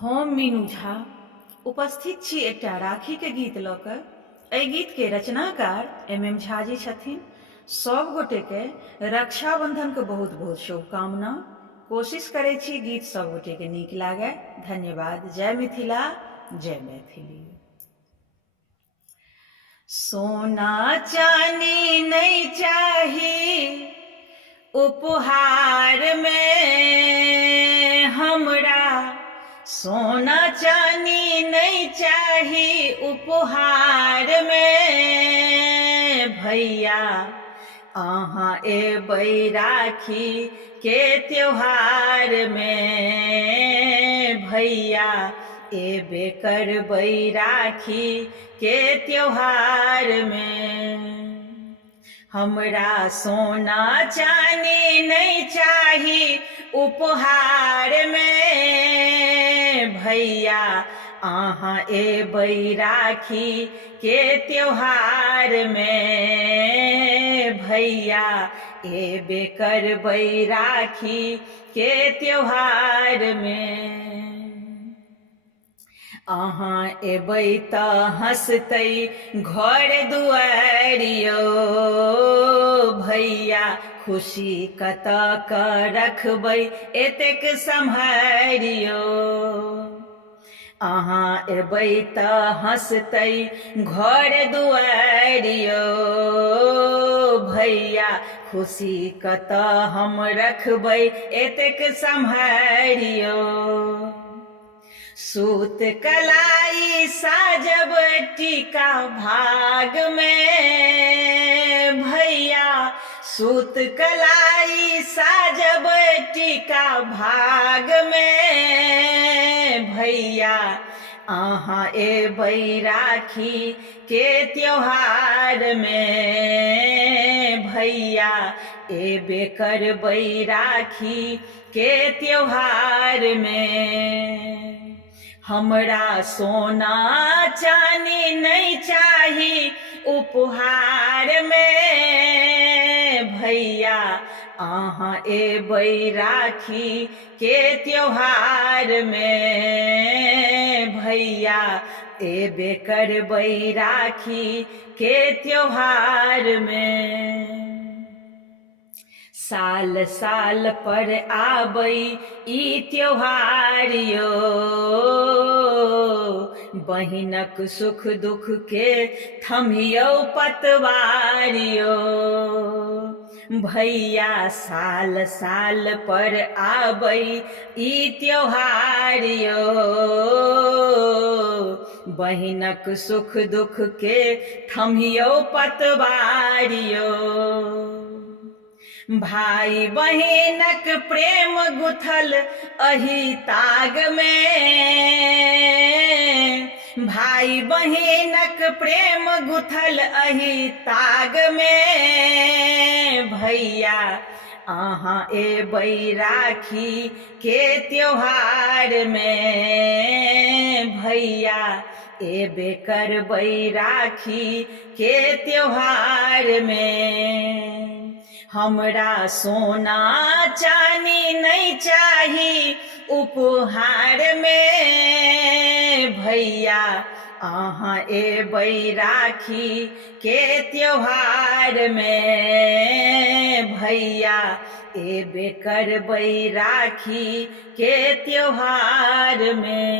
हम मीनू झा उपस्थित छी एकटा राखी के गीत लऽ कऽ। एहि गीत के रचनाकार एम झा जी छथिन। सब गोटे के रक्षाबंधन के बहुत बहुत शुभकामना। कोशिश करै छी गीत सब गोटे के नीक लागे। धन्यवाद। जय मिथिला, जय मैथिली। सोना चानी नहीं चाही उपहार में हमरा, सोना चानी नहीं चाही उपहार में भैया। अहाँ एबै राखी के त्योहार में भैया, एबे करबै राखी के त्योहार में। हमरा सोना चानी नहीं चाही उपहार में भैया, अहाँ एबै राखी के त्योहार में भैया, एबे करबै राखी के त्योहार में। अहाँ एबै तऽ हंसतै घर दुआरियो भैया, खुशी कतऽ कऽ रखबै एतेक सम्हारियो। अहाँ एबै तऽ हंसतै घर दुआरियो भैया, खुशी कतऽ हम रखबै एतेक सम्हारियो। सूत कलाई साजब टीका भाग में भैया, सूत कलाई साजब टीका भाग में भैया, अहाँ एबै राखी के त्योहार में भैया, एबे करबै राखी के त्योहार में। हमरा सोना चानी नहीं चाही उपहार में भैया, अहाँ एबै राखी के त्योहार में भैया, एबे करबै राखी के त्योहार में। साल साल पर आबै ई त्योहार यो, बहिनक सुख दुख के थमियौ पतवार यो भैया। साल साल पर आबै ई त्योहार यो, बहिनक सुख दुख के थमियौ पतवार यो। भाई बहिनक प्रेम गुथल अही ताग में, भाई बहिनक प्रेम गुथल अही ताग में भैया, अहाँ एबै राखी के त्योहार में भैया, एबे करबै राखी के त्योहार में। हमरा सोना चानी नहीं चाही उपहार में भैया, अहाँ एबै राखी के त्योहार में भैया, एबे करबै राखी के त्योहार में।